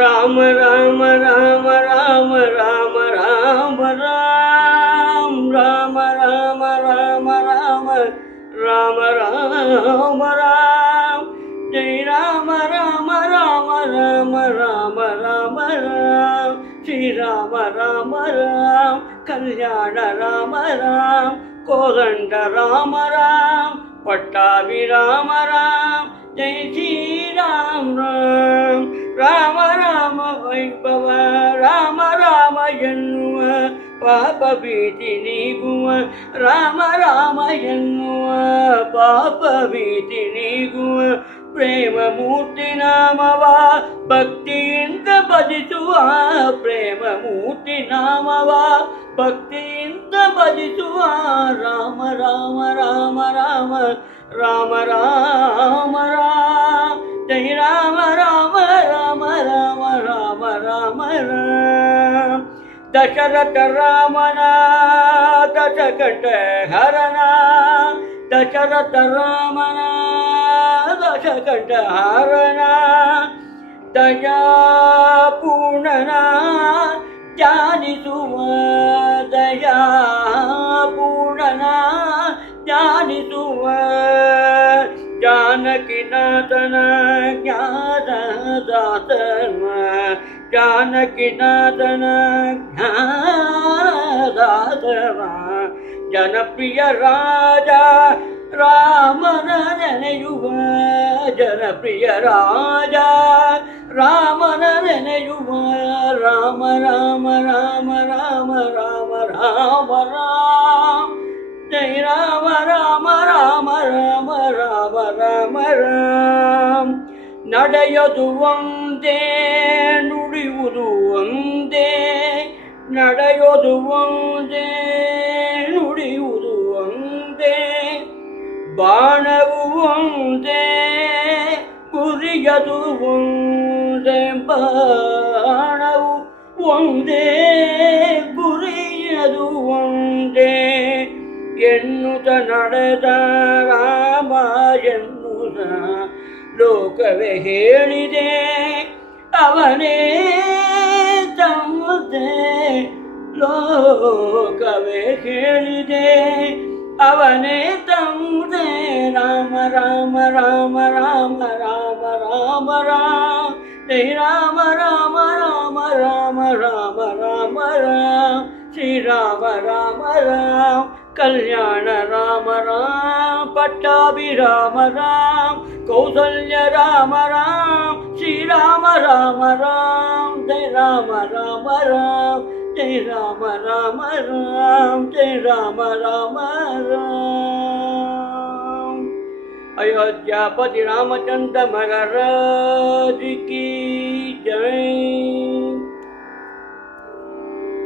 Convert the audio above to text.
राम राम राम राम राम राम राम राम राम राम राम राम राम राम जय राम राम राम राम राम राम राम श्री राम राम राम कल्याण राम राम कोदंड राम राम पट्टाभि राम राम जय श्री राम राम राम राम वैभव राम राम ಎನ್ನುವ ಪಾಪ ಭೀತಿ ನೀಗುವ ರಾಮ ರಾಮ ಎನ್ನುವ ಪಾಪ ಭೀತಿ ನೀಗುವ ಪ್ರೇಮ ಮೂರ್ತಿ ನಾಮವ ಭಕ್ತಿಯಿಂದ ಭಜಿಸುವ ಪ್ರೇಮ ಮೂರ್ತಿ ನಾಮವ ಭಕ್ತಿಯಿಂದ ಭಜಿಸುವ ರಾಮ ರಾಮ ರಾಮ ರಾಮ ರಾಮ ರಾಮ ರಾಮ ಜೈ ರಾಮ ರಾಮ ರಾಮ ರಾಮ ರಾಮ ರಾಮ ರಾಮ ದಶರಥ ರಾಮನ ದಶಕಟ ಹರಣ ದಶರಥ ರಾಮನ ದಶಕಟ ಹರಣ ದಯಾಪೂರ್ಣನ ಧ್ಯಾನಿಸುವ ದಯಾಪೂರ್ಣನ ಧ್ಯಾನಿಸುವ ಜಾನಕಿನಾಥನ ಜ್ಞಾನದಾತನ ಜಾನಕಿನಾಥನ ಜ್ಞಾನದಾತನ ಜನಪ್ರಿಯ ರಾಜ ರಾಮನ ನೆನೆಯುವ ಜನಪ್ರಿಯ ರಾಜ ರಾಮನ ನೆನೆಯುವ ರಾಮ ರಾಮ ರಾಮ ರಾಮ ರಾಮ ರಾಮ ರಾಮ ಜೈ ರಾಮ ರಾಮ ರಾಮ ರಾಮ ರಾಮ ರಾಮ ರಾಮ ನಡೆಯೋದು ಒಂದೇ ನುಡಿಯುವುದು ಒಂದೇ ನಡೆಯೋದು ಒಂದೇ ನುಡಿಯುವುದು ಒಂದೇ ಬಾಣವು ಒಂದೇ ಗುರಿಯದು ಒಂದೇ ಬಾಣವು ಒಂದೇ ಗುರಿಯದು ಒಂದೇ ಎನ್ನುತ್ತ ನಡೆದ ರಾಮ ಎನ್ನುತ್ತ ಲೋಕವೇ ಹೇಳಿದೆ ಅವನೇ ತಮ್ಮದೇ ಲೋಕವೇ ಹೇಳಿದೆ ಅವನೇ ತಮ್ಮದೇ ರಾಮ ರಾಮ ರಾಮ ರಾಮ ರಾಮ ರಾಮ ರಾಮ ಜೈ ರಾಮ ರಾಮ ರಾಮ ರಾಮ ರಾಮ ರಾಮ ರಾಮ ಶ್ರೀ ರಾಮ ರಾಮ ರಾಮ ಕಲ್ಯಾಣ ರಾಮ ರಾಮ ಪಟ್ಟಾಭಿ ರಾಮ ರಾಮ ಕೌಸಲ್ಯ ರಾಮ ರಾಮ ಶ್ರೀ ರಾಮ ರಾಮ ರಾಮ ಜೈ ರಾಮ ರಾಮ ರಾಮ ಜೈ ರಾಮ ರಾಮ ರಾಮ ಜೈ ರಾಮ ರಾಮ ರಾಮ अयोध्यापति रामचंद्र महाराज की जय।